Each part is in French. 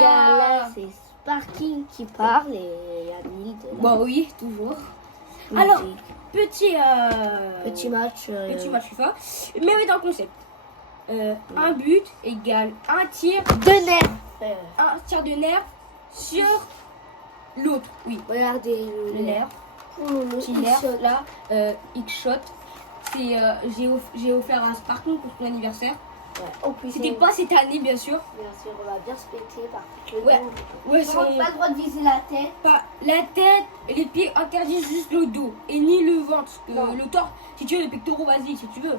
gars, là, c'est Sparking qui parle et il y a Mild. Bah oui, toujours. Musique. Alors, petit match. petit match FIFA. Mais oui, dans le concept. Un but égale un tir De nerfs. un tir de nerf sur l'autre. Oui, Regardez le nerf. Petit nerf là, X-Shot. C'est j'ai offert à Sparking pour son anniversaire. Ouais. Oh, puis C'était pas cette année, bien sûr. Bien sûr, on va bien respecter par contre le Ouais. dos. Ouais, On n'a pas le droit de viser la tête. pas la tête, les pieds interdisent juste le dos et ni le ventre. Parce que Non. le torse, si tu veux, les pectoraux, vas-y, si tu veux.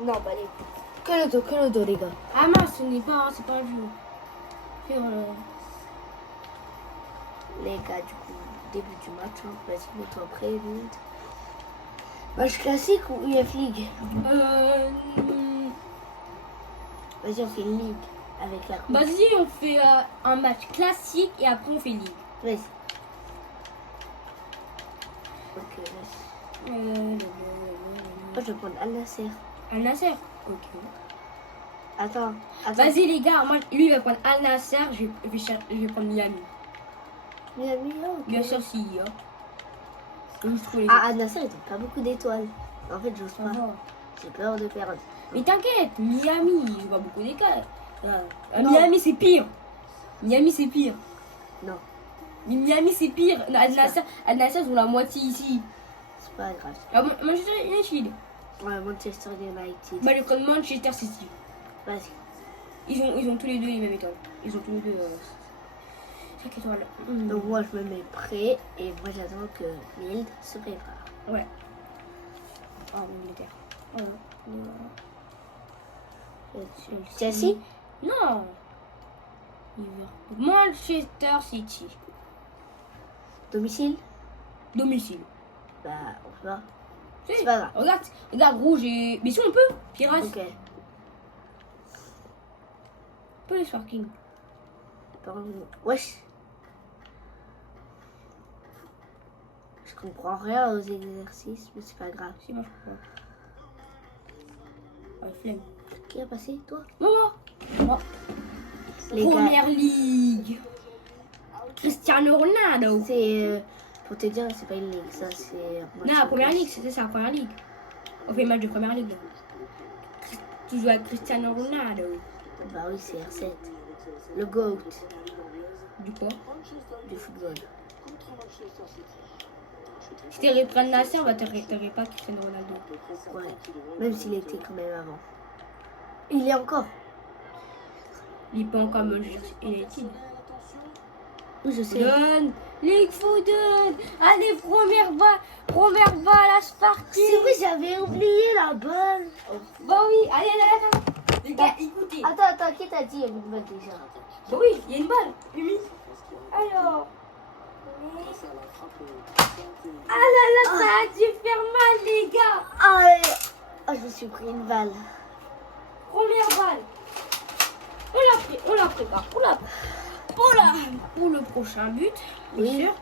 Non, pas les coups. Que le dos, les gars. Ah mince, ce n'est pas, c'est pas un jeu. Faire Les gars, du coup, début du match. Hein. Vas-y, mets-toi prêt, vite. Match classique ou UF League? Vas-y, on fait une ligue avec la coupe. Vas-y, on fait un match classique et après on fait ligue. Vas-y. Ok, vas-y. Moi, je vais prendre Al Nasser. Al Nasser. Ok. Attends. Vas-y les gars, moi, lui il va prendre Al Nasser, je vais prendre Miami. Miami, ok. Bien sûr, si. Hein. Donc, je trouve les Ah, Al Nasser, ils n'ont pas beaucoup d'étoiles. En fait, j'ose pas. autres. J'ai peur de perdre. Mais t'inquiète, Miami, je vois beaucoup d'écart. Non. Miami c'est pire. Miami c'est pire. Non, Mais Miami c'est pire. Al Nasser, ils ont la moitié ici. c'est pas grave. Ah, Manchester United. Ouais, Manchester United. Bah, je prends Manchester City. Vas-y. Ils ont tous les deux les mêmes étoiles. Ils ont tous les deux 5 étoiles. Donc, moi, je me mets prêt et moi, j'attends que Mild se prépare. Ouais. Oh, Angleterre. Voilà. Chelsea? Non. Manchester City. Domicile? Domicile. Bah, on va. Si. C'est pas grave. Regarde, rouge et. Mais si on peut, Pirates. Ok. On peut les Sparking. Pardon. Wesh. Je comprends rien aux exercices, mais c'est pas grave. Si, moi je comprends. Ouais, flemme. Qui a passé, toi? Moi. Les gars, Première Ligue. Cristiano Ronaldo. c'est. Pour te dire, c'est pas une ligue, ça, c'est. Non, la Première Ligue, c'était ça, la Première Ligue. On fait le match de Première Ligue. Tu joues avec Cristiano Ronaldo. Bah oui, c'est R7. Le GOAT Du quoi? du football. Si t'es repris de Nasser, bah t'aurais pas Cristiano Ronaldo. Ouais. Même s'il était quand même avant. Il est encore. Il est pas encore Manchester United. Oui, je sais. Foden, Ligue Foden. Allez, première balle à Sparky. C'est vrai, j'avais oublié la balle. Bah oui, allez. Les gars, écoutez. Attends, qui t'a dit il y a une balle déjà? Bah oui, il y a une balle. Mimi. Alors. Ah là, ça a dû faire mal, les gars. Ah, je me suis pris une balle. Première balle. On la prépare. Pour le prochain but, bien Oui. sûr.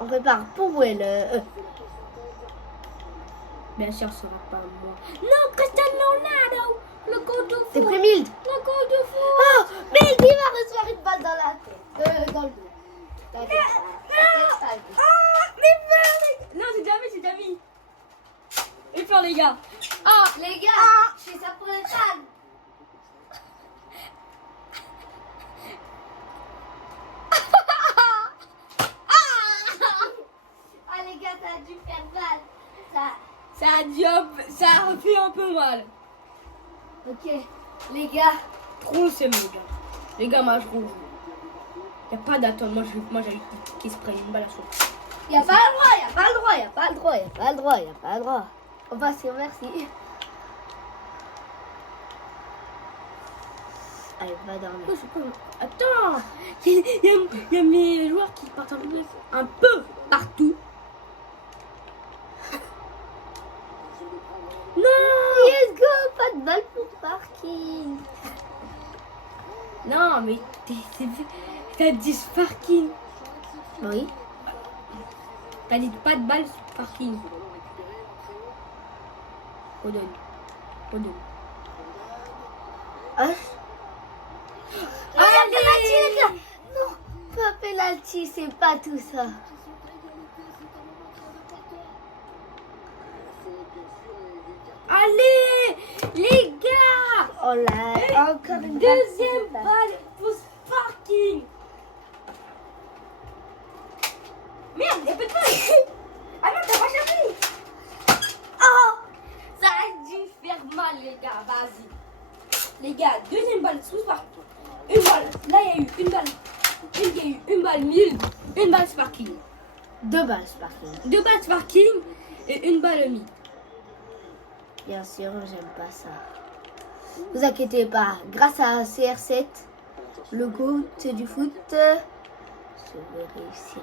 On prépare pour où Bien sûr, ce sera pas moi. Non, Cristiano Ronaldo. Le go de T'es foot. prêt, Mild? Le go de foot. Oh, Mild, il va recevoir une balle dans la tête. Dans le dos. T'inquiète pas. Mais faire, les... Non, c'est déjà mis. Et faire, les gars. Ah, Les gars, je fais ça pour le fan. Ah, les gars, ça a dû faire mal. ça a fait un peu mal. Ok, les gars. Trop c'est les gars. Les gars, moi je trouve. Y a pas d'attente. Moi j'ai qui se prenne une balle à soi. Y a pas le droit. On passe, merci. Allez, va dormir. Oh, c'est pas... Attends. Il y a mes joueurs qui partent un peu partout. Non. Let's go, pas de balle pour parking. Non, mais t'as dit Sparking. Oui. T'as dit pas de balle Sparking. Foden. Ah, penalty, c'est pas tout ça. Allez, les gars! Oh là, encore une Deuxième balle. balle pour Sparking. Merde, il y a peu de balle. Ah non, t'as pas cherché. Oh! Ça a dû faire mal, les gars. Vas-y. Les gars, deuxième balle sous Sparking. Une balle. Là, il y a eu une balle. Il y a eu une balle mille. Une balle Sparking. 2 balles, Sparking. 2 balles Sparking et une balle mille. Bien sûr, j'aime pas ça. Vous inquiétez pas, grâce à CR7, le GOAT du foot, je vais réussir.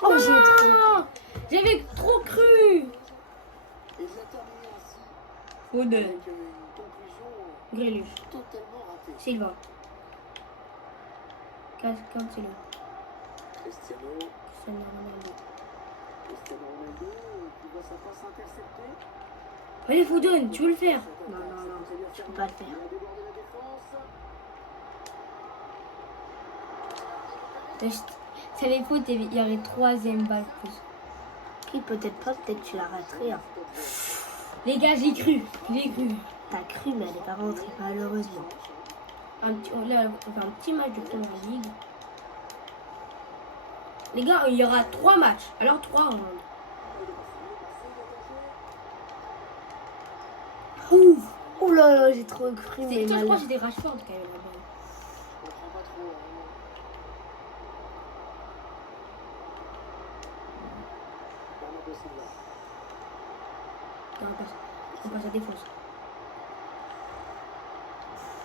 Oh, j'ai trop. J'avais trop cru. Foden. Grealish. Silva. Cancelo. Cristiano Ronaldo. qui voit sa passe interceptée. Allez, Foden, tu veux le faire? Non, je peux pas le faire. Il a débordé la défense. C'est les fautes, il y aurait troisième balle plus. Qui peut-être pas, peut-être tu l'as raté. Hein. Les gars, j'ai cru. T'as cru, mais elle n'est pas rentrée, malheureusement. Là, on fait un petit match de Première Ligue. Les gars, il y aura 3 matchs. Alors 3 rounds. Ouf. Oh là là, j'ai trop cru, mais Toi, je crois mal. que c'était Rashford quand même. La balle. Je comprends pas trop. Bernardo Silva. Non, on passe à défense.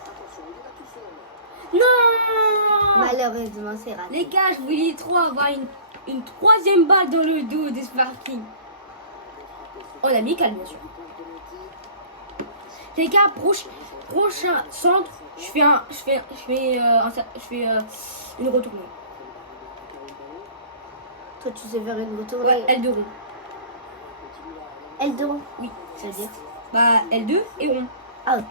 Attention, il est là tout seul. Non! Malheureusement, c'est raté. Les gars, je voulais trop avoir une troisième balle dans le dos de Sparking. Oh, l'amical, bien sûr. Les gars, prochain centre, je fais une retournée. Toi, tu sais faire une retournée. Ouais, L2 rond. L2. Oui. Ça veut dire. Bah, L2 et rond. Ah, ok.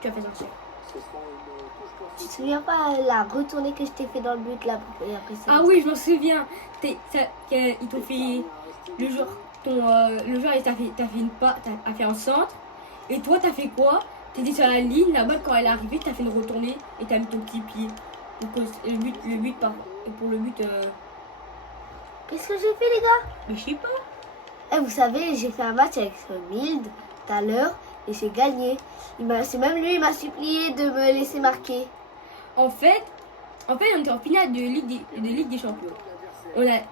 Tu as fait sortir. Ce sera une touche pour Tu te souviens pas la retournée que je t'ai fait dans le but là et après ça. Ah oui, je m'en souviens. Ils t'ont fait le joueur, le joueur il t'a fait un centre. Et toi, t'as fait quoi? T'étais sur la ligne, la balle quand elle est arrivée, t'as fait une retournée et t'as mis ton petit pied. Donc pour le but, Qu'est-ce que j'ai fait, les gars? mais je sais pas. Eh, vous savez, j'ai fait un match avec Mild tout à l'heure et j'ai gagné. C'est même lui, il m'a supplié de me laisser marquer. En fait, on était en finale de Ligue des Champions.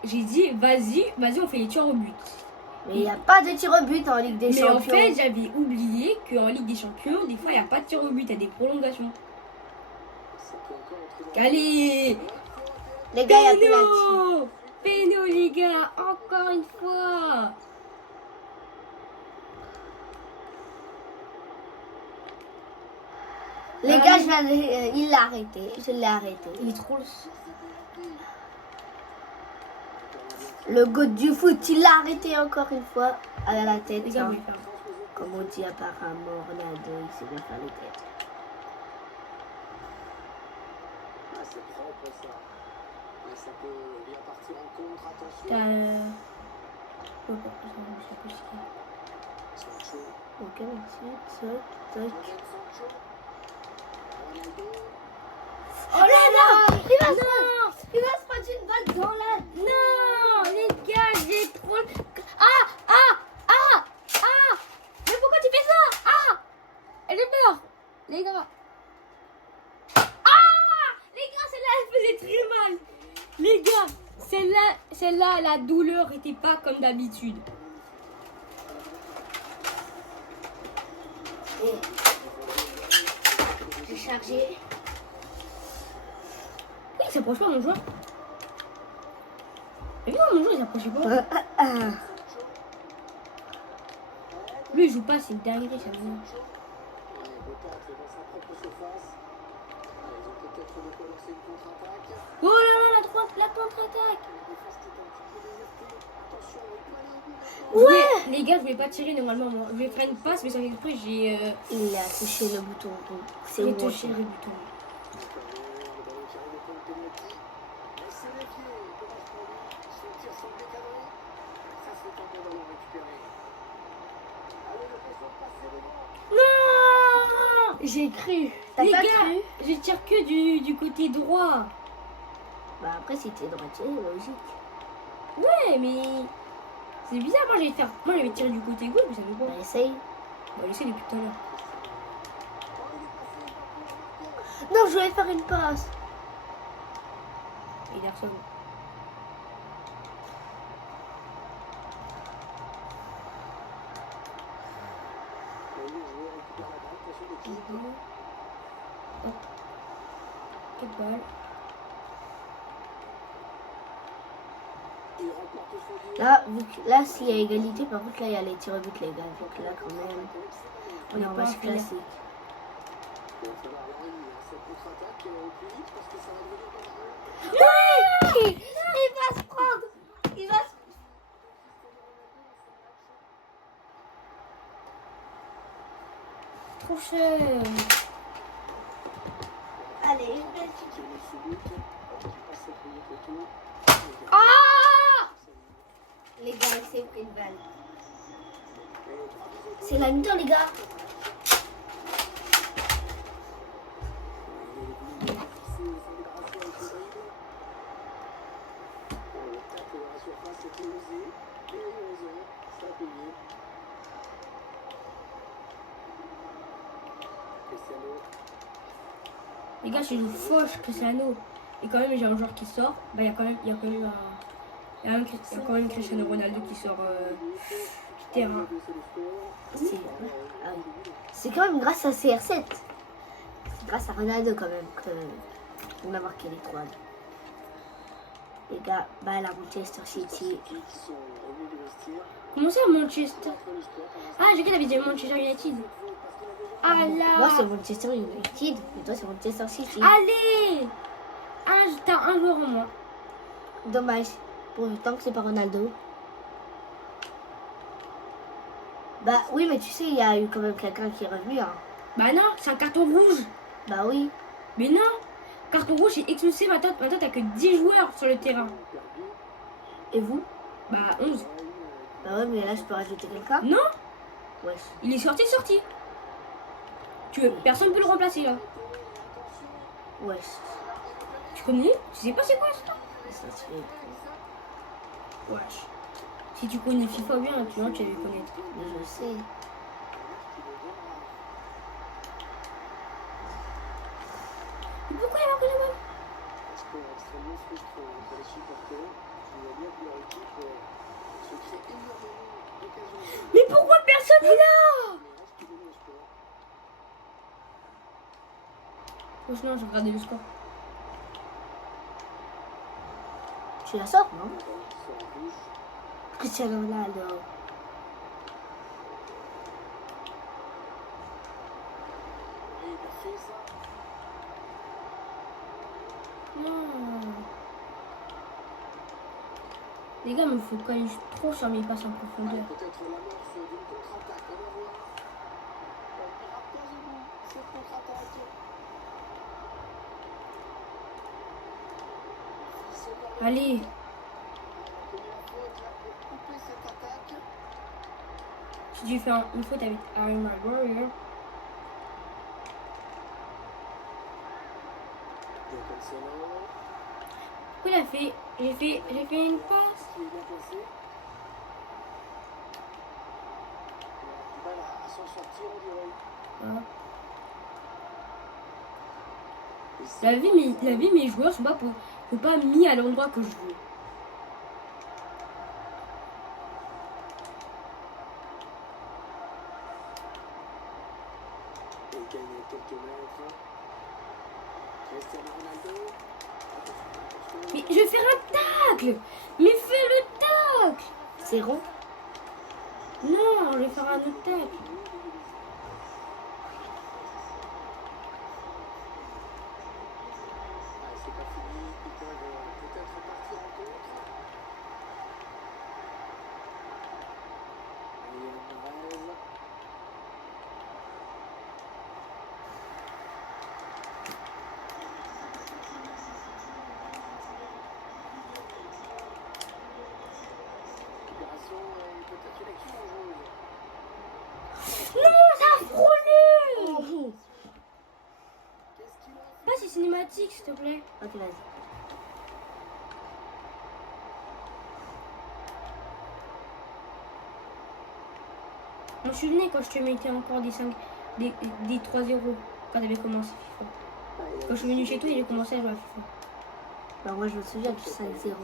J'ai dit, vas-y, on fait les tirs au but. Mais il n'y a pas de tir au but en Ligue des Mais Champions. en fait, j'avais oublié qu'en Ligue des Champions, des fois, il n'y a pas de tir au but, il y a des prolongations. Ça peut encore entrer dans Allez, Les gars, il y a penalty. Péno, les gars, encore une fois. Les gars, il l'a arrêté. Je l'ai arrêté. Il est trop... Le GOAT du foot, il l'a arrêté encore une fois à la tête. Les gars, hein. vous faire. Comme on dit apparemment, Ronaldo, il sait bien faire les têtes. Ah, c'est propre ça. Et ça peut bien partir en contre, attention. Sancho. Ok, merci. Toc. Ronaldo. Oh là là! Il va Non, il va se prendre une balle dans la... non, les gars, j'ai trop... Ah! Mais pourquoi tu fais ça? Ah! J'ai peur, les gars. Les gars, celle-là, elle faisait très mal. Les gars, celle-là, la douleur était pas comme d'habitude. J'ai chargé. Il s'approche pas, mon joueur. Mais non, mon joueur, il s'approchait pas. Lui, il joue pas, c'est une dinguerie, ça me Ouais, il veut pas entrer dans sa propre surface. Ils ont peut-être de quoi lancer une contre-attaque. Oh là là, la contre-attaque. La défense qui est un petit peu désertée. Attention, il peut aller au bout maintenant. Les gars, je vais pas tirer normalement. Moi. Je vais faire une passe, mais sans exprès, Il a touché le bouton. Donc c'est j'ai où touché le bouton. Le ballon qui arrive au compte Pelletti. Et c'est dévié. Dommage pour lui. Son tir semble décadré. Ça, c'est un bon ballon récupéré. Allez, l'occasion de passer devant. Non, j'ai cru. T'as Les pas gars, cru? je tire que du côté droit. Bah après si t'es droitier, logique. Ouais, mais c'est bizarre. Moi, je vais tirer du côté gauche, mais ça veut Bah pas. essaye. On va laisser depuis tout à l'heure. Non, je vais faire une passe. Il a reçu. Le joueur récupère la balle pour son équipe. Hop. Quelle balle. Il remporte son duel. Là, s'il y a égalité, par contre là il y a les tirs au but les gars. Donc là quand même, on est en match classique. Il va falloir la réunir, cette contre-attaque au plus vite parce que ça va devenir dangereux. Oui, il va se prendre. Il va se... Trop cher. Allez, Qui met ce but, qui passe cette minute au tour. Ah, les gars, il s'est pris une balle. C'est la mi-temps les gars. les gars, je joue fauche Cristiano. Et quand même, j'ai un joueur qui sort. Bah, il y a quand même Cristiano Ronaldo qui sort du terrain. C'est quand même grâce à CR7. C'est grâce à Ronaldo quand même qu'on a marqué les 3. Les gars, balle à Manchester City. Comment ça, Manchester? Ah, j'ai cru que t'avais dit Manchester United. Ah là. Moi c'est Manchester United, et toi c'est Manchester City. Allez. T'as un joueur en moins. Dommage, pour le temps que c'est pas Ronaldo. Bah oui, mais tu sais, il y a eu quand même quelqu'un qui est revenu. Hein. Bah non, c'est un carton rouge. Bah oui. Mais non, carton rouge c'est expulsé. Maintenant t'as que 10 joueurs sur le terrain. Et vous? Bah 11. Bah ouais, mais là je peux rajouter quelqu'un. Non, Wesh. il est sorti. Personne peut le remplacer là. Wesh. Tu connais? Tu sais pas c'est quoi ça? Ça se fait. Wesh. Si tu connais FIFA bien, tu vas le connaître. Mais je sais. Mais pourquoi il a marqué la balle? Parce que extrêmement frustrant pour les supporters. On voit bien que leur équipe se crée énormément d'occasions. Mais pourquoi personne est là? Mais reste donné au score. Franchement, j'ai regardé le score. Tu la sors, non? Le ballon qui sort en touche. Cristiano Ronaldo. Et il a fait ça. Non. Les gars, me focalise trop sur mes passes en profondeur. Peut-être l'amorce d'une contre-attaque. On va voir. On n'ira pas au bout cette contre-attaque. Allez. On a commis la faute là pour couper cette attaque. Si tu fais une faute avec Iron Warrior. Bien Cancelo. Pourquoi il a fait? J'ai fait une passe. Qui est bien placé. Il a du mal à s'en sortir, on dirait. Voilà. Et c'est La vie, mes joueurs sont pas mis à l'endroit que je veux. Et il gagne quelques mètres. Cristiano Ronaldo. Attention. Mais je vais faire un tacle. Mais fais le tacle. C'est rond. Non, je vais faire un autre tacle. cinématique, s'il te plaît. Ok, vas-y. Moi, je suis né quand je te mettais encore des 5, des 3-0 quand t'avais commencé FIFA. Quand je suis venu chez toi, il a commencé à jouer à FIFA. Bah, moi, je me souviens du 5-0.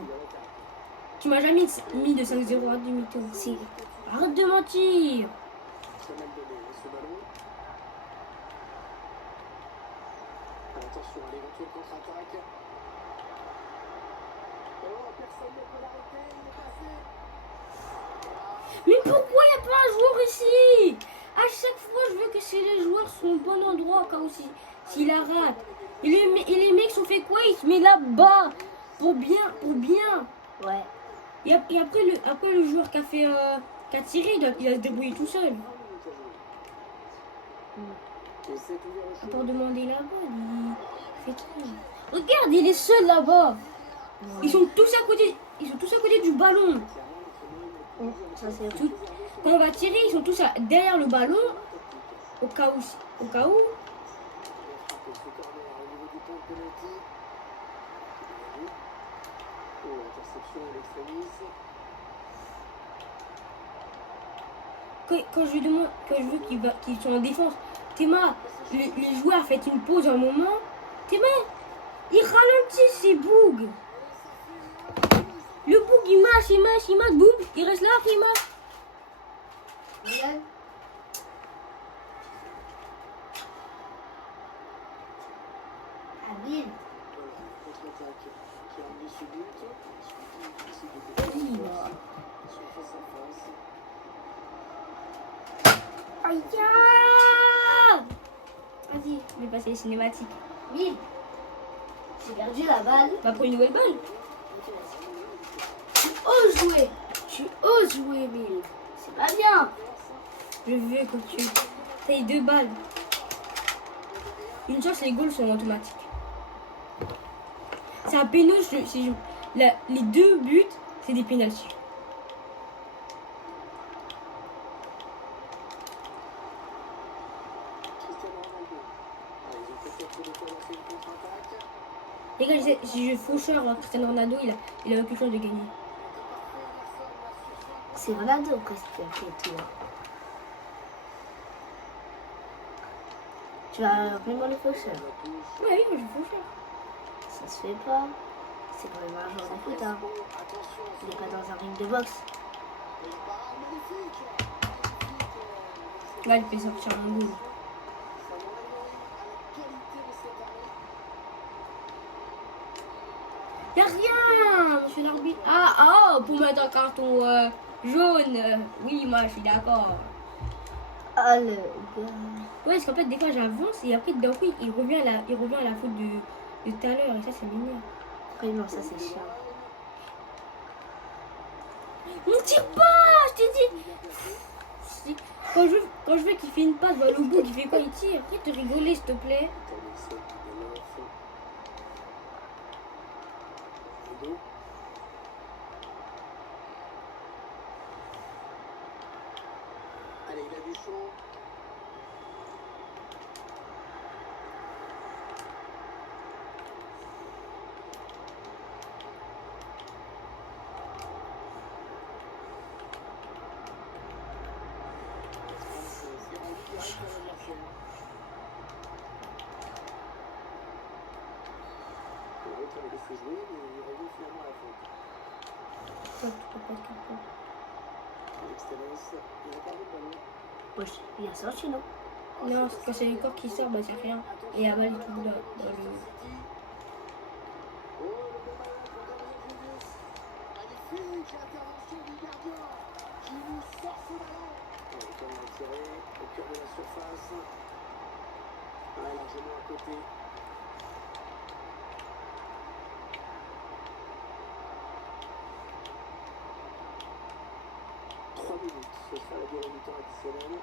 Tu m'as jamais mis de 5-0 à demi-tour. Si. Arrête de mentir. Très mal donné ce ballon. Attention à l'éventuelle contre-attaque. Oh, personne ne peut l'arrêter, il est passé. Mais pourquoi il n'y a pas un joueur ici? À chaque fois, je veux que les joueurs soient au bon endroit au cas où s'il la rate. Et les mecs sont fait quoi? Ils se mettent là-bas pour bien. Ouais. Et après le joueur qui a tiré, il va se débrouiller tout seul. Et c'est ouvert au À jeu. part demander là-bas, il fait tout. Regarde, il est seul là-bas. Ils sont tous à côté du ballon. Oh, ça, c'est Tout- Quand on va tirer, ils sont tous derrière le ballon. Au cas où. Il a frappé ce corner au niveau du point de penalty. Bien vu. Oh, interception à l'extrémisme. Quand je veux qu'ils soient en défense, Théma, les joueurs font une pause un moment. Théma, il ralentit ses bougs. Le boug il marche, boum, il reste là, il marche. Regarde. Habile. Contre-attaque qui a amené ce but. C'est de Oui. sur face à face. Aïe. Vas-y, je vais passer les cinématiques. Habile. J'ai perdu la balle. Va pour une nouvelle balle. Tu oses jouer, Bill. C'est pas bien. Je veux que tu payes 2 balles. Une chance, les goals sont automatiques. C'est un péno, les 2 buts, c'est des pénaltys. Cristiano Ronaldo. Ah, ils ont peut-être de quoi lancer une contre-attaque. Les gars, si je faucheur, Cristiano Ronaldo, il a aucune chance de gagner. C'est Ronaldo presque qui a fait tout. Tu vas vraiment le faucheur. Oui, moi je suis faucheur. Ça se fait pas. C'est quand même un joueur de foot. Hein. Il n'est pas dans un ring de boxe. Là, il peut sortir un goal. Y'a rien, monsieur l'arbitre. Ah, pour mettre un carton jaune. Oui, moi je suis d'accord. Ah, le gars. Ouais, parce qu'en fait, des fois j'avance et après, d'un coup, il revient à la faute de tout à l'heure et ça m'énerve. Vraiment, ça c'est chiant. On tire pas, je t'ai dit. Quand je veux qu'il fait une passe, bah, le bout, il fait quoi? Il tire. Arrête de rigoler, s'il te plaît. Allez, il a du chaud. L'autre avait laissé jouer, mais il revient finalement à la faute. Toi, tu peux pas être carton. L'extérieur, il a perdu le ballon. Wesh, il a sorti, non? Non, quand c'est le corps qui sort, bah c'est rien. Et la balle est tout dans le. Oh, le bon ballon pour Gabriel Jesus. Magnifique intervention du gardien qui nous sort ce ballon. Le corner est tiré au cœur de la surface. Ouais, largement à côté. Ce sera la durée du temps additionnel.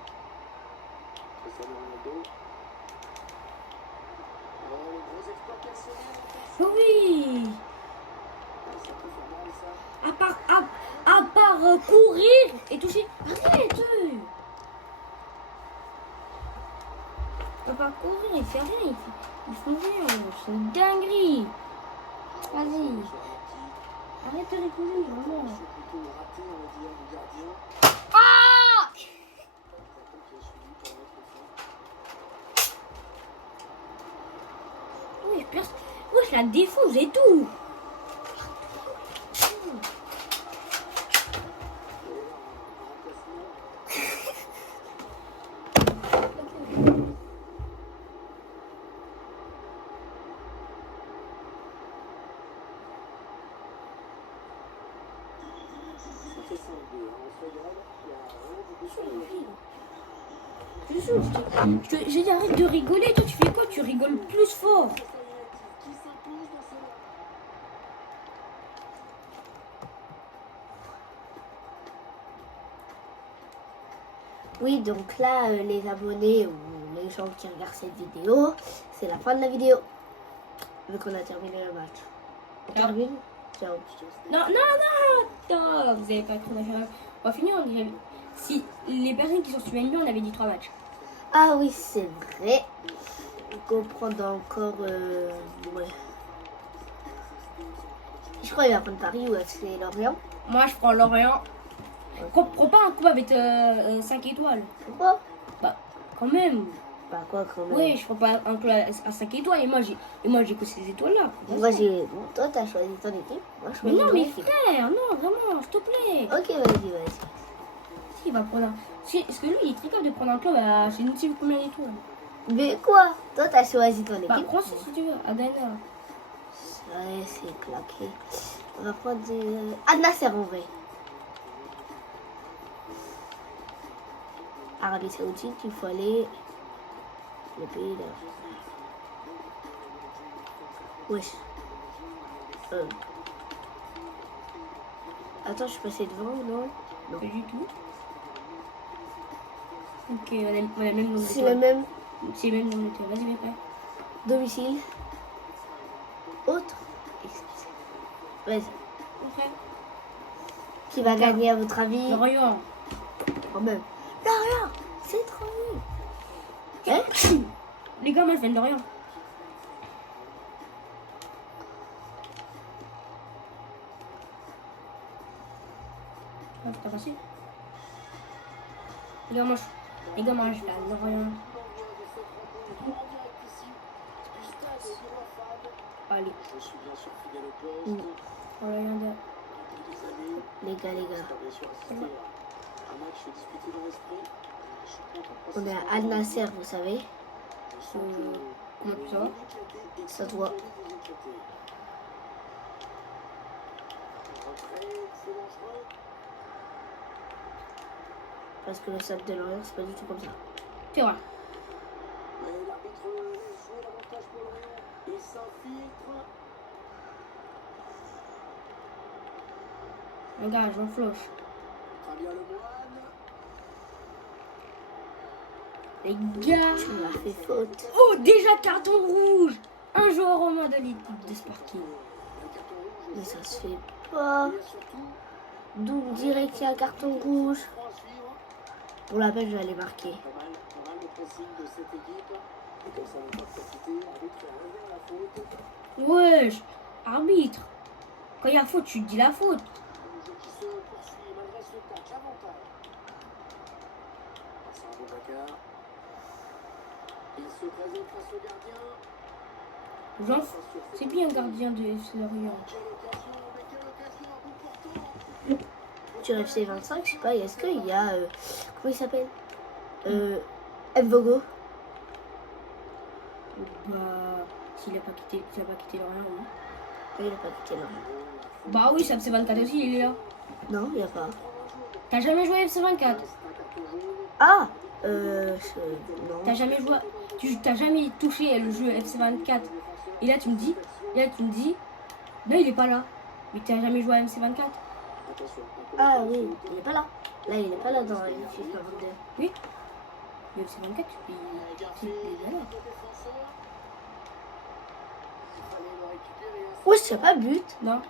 Cristiano Ronaldo. Oh, le gros exploit personnel. Oh oui! Ah, ça peut faire mal, ça. À part courir et toucher. Arrête! peut pas courir, il fait rien. Ils font rien. C'est une dinguerie. Vas-y. Arrête de rigoler, vraiment. C'est plutôt raté, on va dire, du gardien. Ah! L'attaquant qui est suivi par notre Oui, je la défonce et tout. J'ai dit arrête de rigoler, toi tu fais quoi? Tu rigoles plus fort. Oui, donc là, les abonnés ou les gens qui regardent cette vidéo, c'est la fin de la vidéo. Vu qu'on a terminé le match. On Ciao. termine? Ciao. Non, vous avez pas trop d'affaires. On va finir. Si les personnes qui sont sur NBA, on avait dit 3 matchs. Ah oui, c'est vrai. On prendre encore... ouais. Je crois qu'il va prendre Paris ou FC Lorient. Moi, je prends Lorient. Prends pas un coup avec 5 étoiles. Pourquoi? Bah, quand même. Bah quoi quand même? Oui, je prends pas un coup à 5 étoiles. Et moi, j'ai que ces étoiles-là. Moi j'ai... Toi t'as choisi ton équipe. Moi je Mais choisis non, mon mais équipe. frère, non, vraiment, s'il te plaît. Ok, vas-y. Si, il va prendre un... Est-ce que lui, il est très capable de prendre un club à... C'est une team combien d'étoiles? Mais quoi? Toi t'as choisi ton Bah, équipe. prends ça si tu veux, à Dana. Ouais, c'est claqué. On va prendre des... Al Nasser en vrai. Arabie Saoudite, il faut aller... Le pays là. Wesh. Attends, je suis passée devant, non? Pas du tout. Ok, on a le même nombre C'est d'étoiles. le même C'est le même nombre d'étoiles. Vas-y, mes frères. domicile. Autre. Vas-y. Mon frère. Qui va gagner à votre avis? Lorient. Quand même. Lorient, c'est trop nul. Hein? Les gars, moi, je viens de Lorient. Ah, c'est pas facile. Les gars, moi, je viens de Lorient. Allez. Je suis bien sûr fidèle au poste. Lorient de... Depuis des années, Les gars. j'espère bien sûr assister à un match disputé dans l'esprit. Je suis content. On est à Al Nasser, vous savez. Je sens que Comment ça? Ça se voit. Parce que le stade de Lorient, c'est pas du tout comme ça. C'est vrai. Mais l'arbitre laisse jouer l'avantage pour Lorient et s'infiltre. Les gars, j'en floche. Très bien le moine. Les gars. Tu m'as fait faute. Oh, déjà carton rouge. Un joueur au moins de l'équipe de Sporting. Un carton rouge. Mais ça se fait pas. Et surtout, Donc direct, il y a un carton rouge. franc à suivre. Pour la peine, je vais aller marquer. Pas mal le pressing de cette équipe. Et comme ça va pas profiter, l'arbitre fait revenir la faute. Wesh, arbitre. Quand il y a faute, tu te dis la faute. Le jeu qui se poursuit malgré ce touch avantage. C'est un bon Dakar. Il se présente face au gardien. Jean, c'est bien gardien de FC Lorient. Quelle occasion, mais quelle occasion à bout portant. Sur FC 25, je sais pas, est-ce qu'il y a... comment il s'appelle Mvogo. Bah, s'il a pas quitté Lorient, oui. Oui, il a pas quitté Lorient. Bah oui, c'est FC24 aussi, il est là. Non, il n'y a pas. T'as jamais joué FC24? Ah Non. T'as jamais joué, t'as jamais touché le jeu FC24. Et là tu me dis, non il est pas là. Mais t'as jamais joué à MC24? Ah oui, il est pas là. Là, il est pas là dans la FIFA 22. Oui. Le FC24, il est là. Ouais, je sais pas, but. Non.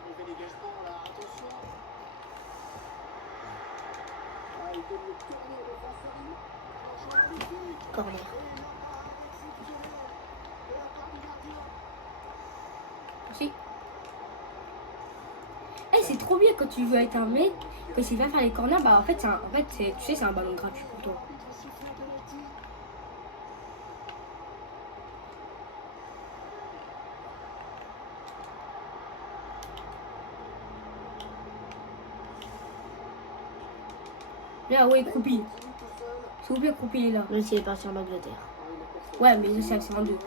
Corner. trop bien quand tu joues avec un mec, quand il va faire les corners, bah en fait, tu sais, c'est un ballon gratuit pour toi. Là, ouais, Croupi. S'il vous plaît, Croupi il est là. Même s'il est parti en Angleterre. Ouais, mais c'est accent 2.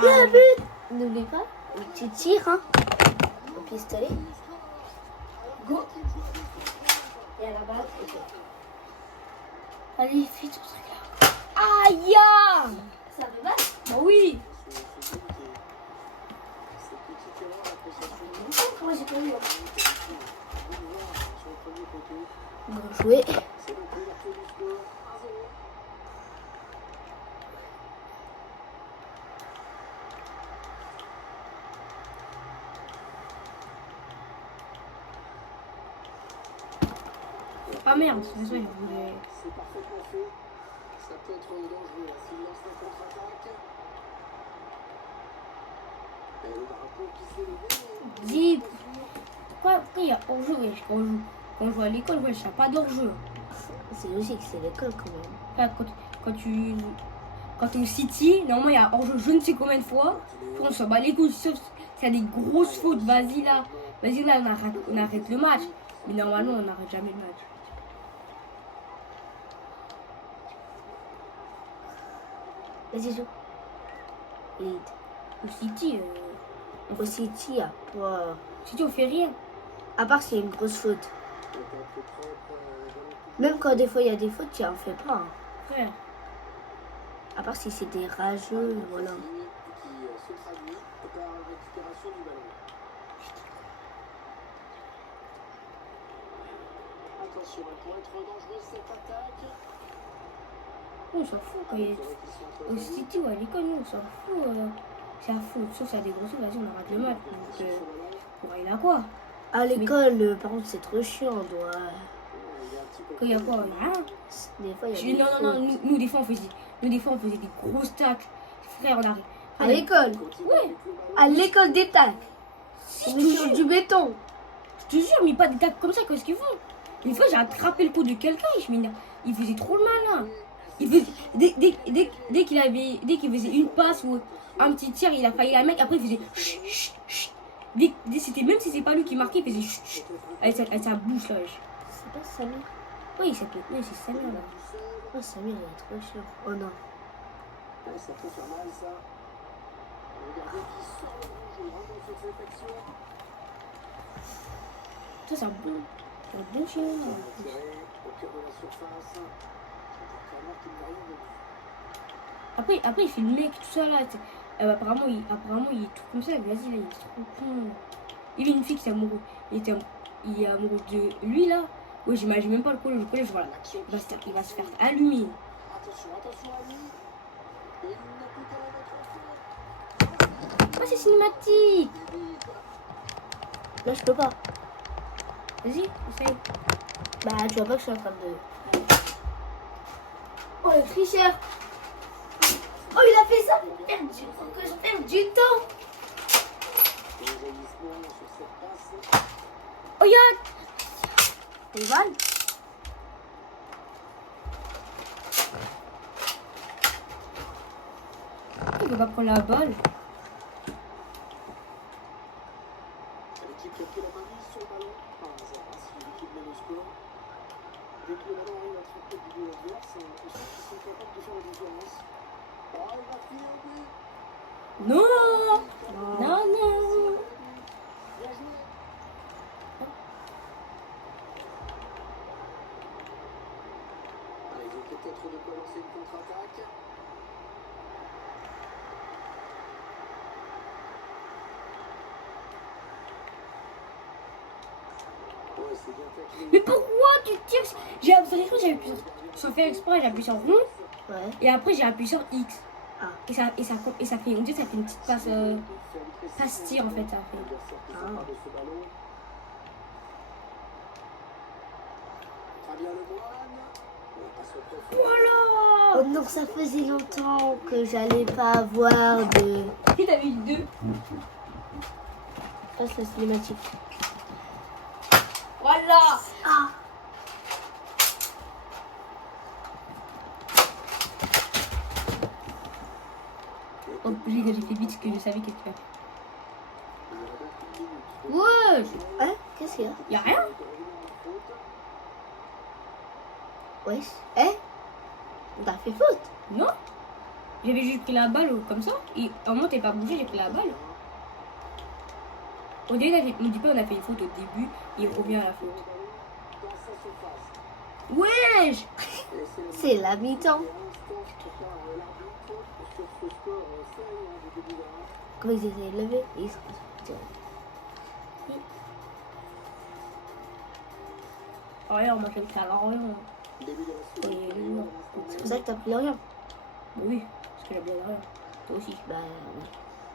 Le but! N'oublie pas, le petit tir, hein. Au pistolet. Go! Et à la balle, ok. Allez, fais ton truc là. Aïe! Ça fait mal? Bah oui! Comment j'ai pas eu? Bien joué. Ah merde, c'est ça, je voulais. C'est parfaitement fait. Ça peut être dangereux là, s'il lance la contre-attaque. Et le drapeau qui s'est levé. Dis, pourquoi il y a hors-jeu? Quand je joue à l'école, il n'y a pas d'hors-jeu. C'est logique, c'est l'école quand même. Là, quand tu es au City, normalement il y a hors-jeu je ne sais combien de fois. Puis on s'en bat les couilles, sauf s'il y a des grosses fautes. Vas-y là, on arrête le match. Mais normalement, on n'arrête jamais le match. Vas-y, joue. Et Au City, au City, City, on fait rien. à part s'il y a une grosse faute. Même quand des fois il y a des fautes, tu en fais pas. Hein. Frère. À part si c'est des rageux, voilà. Qui se traduit par la récupération du ballon. Attention, elle pourrait être dangereuse cette attaque. On s'en fout quand il y a... Au City ou à l'école, nous, on s'en fout. C'est à faute. Sauf ça a des grosses fautes, vas-y, on arrête le match. Donc, pour aller à quoi? À l'école, par contre, c'est trop chiant. On doit... Quand il y a quoi? Il y a rien. Des fois, il y a des Non, fautes. nous, des fois, on faisait des grosses tacles. Frère, on arrive. À l'école? Ouais. À l'école des tacs. Si, On est sur du béton. je te jure, mais pas des tacles comme ça, qu'est-ce qu'ils font? Une fois, j'ai attrapé le cou de quelqu'un, il faisait trop le malin. Il faisait, dès qu'il faisait une passe ou un petit tir, il a failli la mettre. Après, il faisait chut, chut, chut. C'était, même si c'est pas lui qui marquait, il faisait chut, chut. Avec sa bouche là. C'est pas Samir. Oui, c'est Samir là. Oh, Samir, il est trop chiant. Oh non. Ouais, ça peut faire mal ça. Regardez qui sort le rouge vraiment sur cette action. Ça, c'est un bon chien. Tiré au cœur de la surface. C'est un corner qui n'a rien donné. Après, il fait le mec, tout ça là. Apparemment, il est tout comme ça. Vas-y, là, il est trop con. Il y avait une fille qui s'est amoureuse. Il est amoureux de lui là. Ouais, j'imagine même pas le collège. Voilà. Il va se faire allumer. Attention à lui. Et il n'a plus qu'à la mettre en feu. Oh, c'est cinématique. Là, je peux pas. Vas-y, essaye. Bah, tu vois pas que je suis en train de... Oh, le tricheur. Oh, il a fait ça pour que je perde du temps. Le jaillissement sur cette passe. Oh, y'a... Evan. Il va prendre la balle. L'équipe qui a pris la main mise sur le ballon. Par hasard, si l'équipe mène au score. Dès que le ballon arrive à tromper du but adverse, on a l'impression qu'ils sont capables de faire la différence. Oh, il va filer au but. Non. Bien joué. Ah, ils ont peut-être de quoi lancer une contre-attaque. Ouais, c'est bien taclé. Mais pourquoi tu tires? J'ai appuyé sur... Sans faire exprès, j'ai appuyé sur rond. Ouais. Et après, j'ai appuyé sur X. Ah. Et ça fait... On dit que ça fait une petite passe tir en fait. Ça fait. Ah. Fabien Lemoine. Voilà. Oh non, ça faisait longtemps que j'allais pas avoir de... Et t'avais eu 2. Passe la cinématique. Voilà. Ah. Oh, j'ai fait vite ce que je savais qu'elle ferait. Il y aurait donc une minute. Ouais. Hein? Qu'est-ce qu'il y a? Y'a rien. Wesh. Hein? T'as fait faute? Non. J'avais juste pris la balle comme ça. Et au moment t'es pas bougé, j'ai pris la balle. Au début, on dit pas on a fait une faute au début et il revient à la faute. Dans sa surface. Wesh. Et C'est la mi-temps. Comment ils étaient levés? Et ils sont... Ouais, on m'a fait à l'Orient. C'est pour ça que t'as pris rien. Oui, parce que j'ai bien l'Orient. Toi aussi. Bah oui.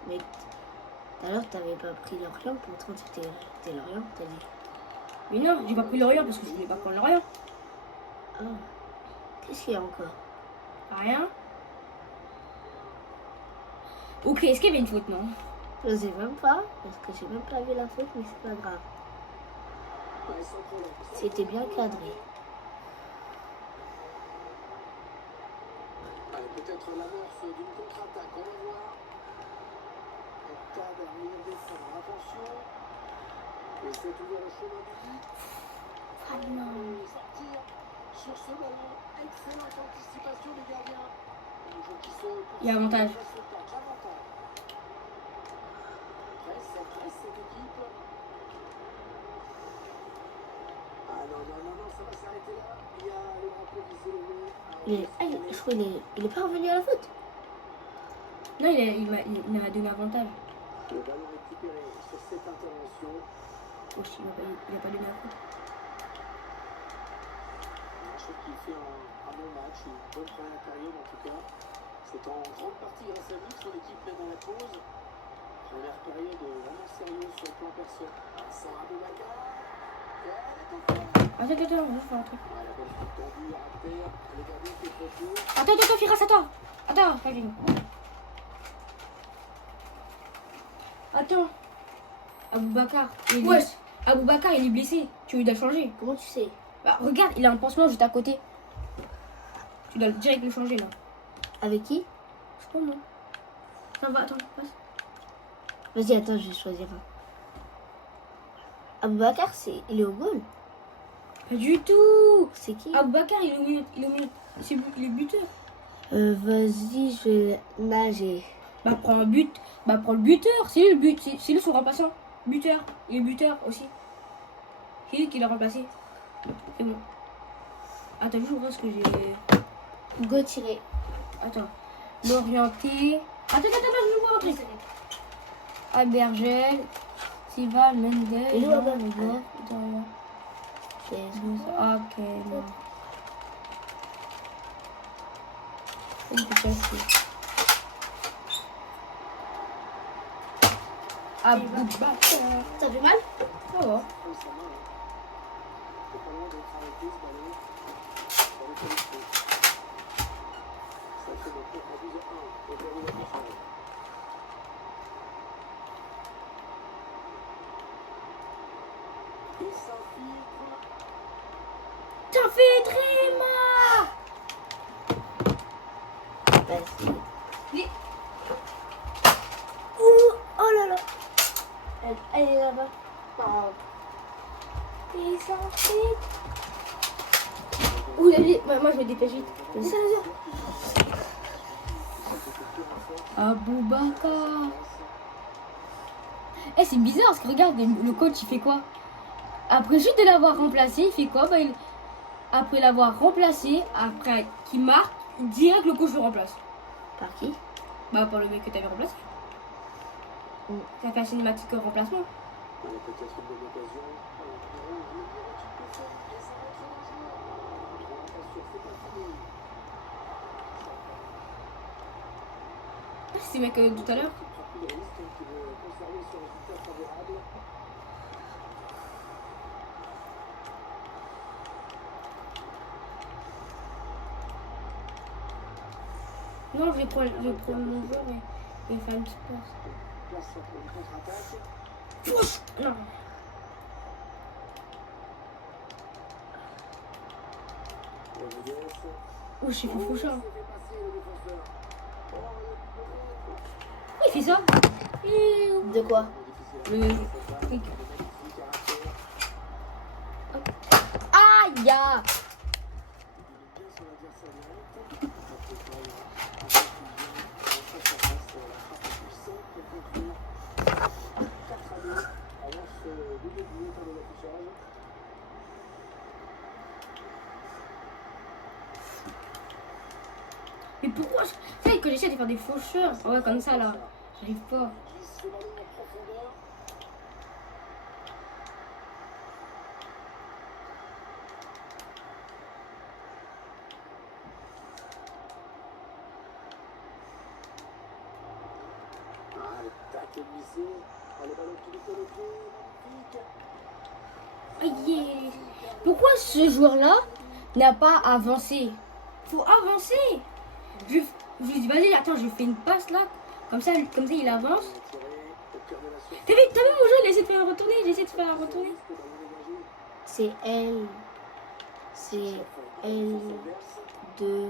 Mais tout à l'heure, t'avais pas pris l'Orient, pourtant t'étais l'Orient, t'as dit. Mais non, j'ai pas pris l'Orient parce que je voulais pas prendre l'Orient. Ah. Qu'est-ce qu'il y a encore? Rien. Ok, est-ce qu'il y avait une faute, non? Je sais même pas, parce que j'ai même pas vu la faute, mais c'est pas grave. C'était bien cadré. Allez, peut-être l'amorce d'une contre-attaque, on va voir. Et Tad a mis en descendre, attention. Et c'est ouvert le chemin du but. Ah non. Sortir sur ce ballon. Excellente anticipation des gardiens. Le jeu qui se Il y a avantage. L'avantage. Presse cette équipe. Ah non, ça va s'arrêter là. Il y a le drapeau qui s'est levé. Je crois qu'il est pas revenu à la faute. Non, il m'a donné avantage. Le ballon récupéré sur cette intervention. Aussi, il a pas donné la faute. Je trouve qu'il fait un bon match, une bonne première période en tout cas. C'est en grande partie grâce à lui que son équipe met dans la pause. Première période vraiment sérieuse sur le plan perso. Sarah Boubacar. Attends, je vais faire un truc. La balle tendue à terre. Le gardien qui est trop chaud. Attends, Firas, attends. Attends, Kevin. Attends. Aboubacar. Aboubacar, il est blessé. Tu dois le changer. Comment tu sais? Bah, regarde, il a un pansement juste à côté. Tu dois direct le changer là. Avec qui? Je sais pas moi. Non, va, attends, passe. Vas-y, attends, je vais choisir un. Aboubacar, il est au goal. Pas du tout. C'est qui? Aboubacar, il est au milieu. Il est buteur. Vas-y, je vais nager. Bah, prends un but. Bah, prends le buteur. C'est lui le but. C'est lui son remplaçant. Buteur. Il est buteur aussi. C'est lui qui l'a remplacé. C'est bon. Attends, je vois ce que j'ai. Go tiré. Attends. L'orienté. Attends, je vois un truc. Albergel. Sival, Mendel. Et nous, Jean, on va- Victoria. Ok, non. Il peut passer. Aboubacar. Ça fait mal? Ça va. Pose sa main. C'est pas loin d'être arrêté ce ballon. Dans le qualité. Ça fait maintenant 12-1. Et Berry va changer. Il s'infiltre. Ça fait très mal. Vas-y. Oh là là. Elle est là-bas. Oh. Il s'infiltre. Ouh, moi je me dépêche vite. Aboubacar. Eh, c'est bizarre parce que regarde, le coach il fait quoi? Après juste de l'avoir remplacé, il fait quoi? Bah, après l'avoir remplacé, après qu'il marque, direct le coach le remplace. Par qui? Bah, par le mec que t'avais remplacé. Ça fait un cinématique remplacement. Allez, peut-être une bonne occasion. Le numéro qui peut faire. Et ça va être dangereux. On va pas sûr, c'est pas fini. C'est mec tout à l'heure. Qui prend plus de risques, qui veut conserver son résultat favorable. Non, je vais prendre mon joueur et faire une petite passe. Place pour une contre-attaque. Fouche. Non. Oh, j'ai fait fouchard. Pourquoi il fait ça? De quoi? Le... Aïe! Mais pourquoi ça, quand j'essaie de faire des faucheurs, ouais, comme ça là, j'arrive pas. Aïe. Pourquoi ce joueur-là n'a pas avancé? Faut avancer. Je lui dis, vas-y, attends, je fais une passe là. Comme ça il avance. T'as vu mon jeu, il essaie de faire retourner, j'essaie de faire retourner. C'est L. C'est L de.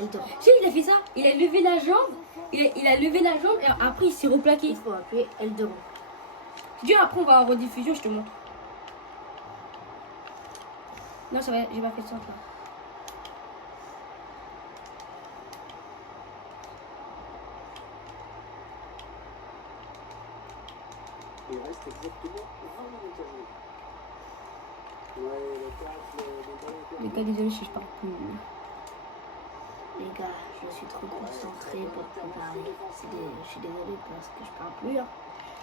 L de. Si, il a fait ça. Il a levé la jambe. Il a levé la jambe et après il s'est replaqué. Il faut appuyer L de. Dieu, après on va en rediffusion, je te montre. Non, ça va, j'ai pas fait ça encore. Il reste exactement 20 minutes à jouer. Ouais, le taf, Les gars, désolé si je parle plus. Les gars, je suis trop concentré pour préparer. Je suis désolé parce que je parle plus. Hein.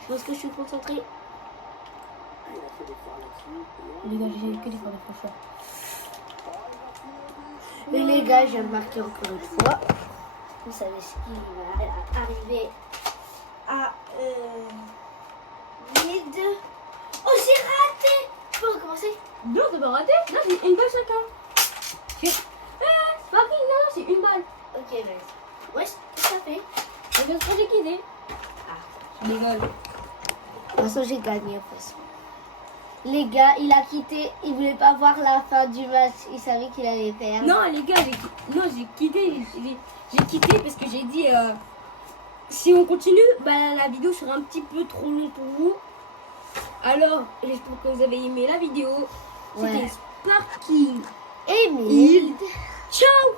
Parce que je suis concentré. Les gars, j'ai que des fois de faucheurs. Et les gars, je viens de marquer encore une fois. Vous savez ce qui va arriver à mid. Oh, j'ai raté! Je peux recommencer? Non, t'as pas raté. Là, c'est une balle chacun. C'est pas grave, non, c'est une balle. Ok, vas-y. Ouais, qu'est-ce que ça fait? Regarde ce que j'ai quitté. Je rigole. De toute façon, j'ai gagné. Les gars, il a quitté. Il voulait pas voir la fin du match. Il savait qu'il allait perdre. Non, les gars, j'ai quitté. J'ai quitté parce que j'ai dit si on continue, bah, la vidéo sera un petit peu trop longue pour vous. Alors, j'espère que vous avez aimé la vidéo. Ouais. C'était Sparking. Emile. Ciao.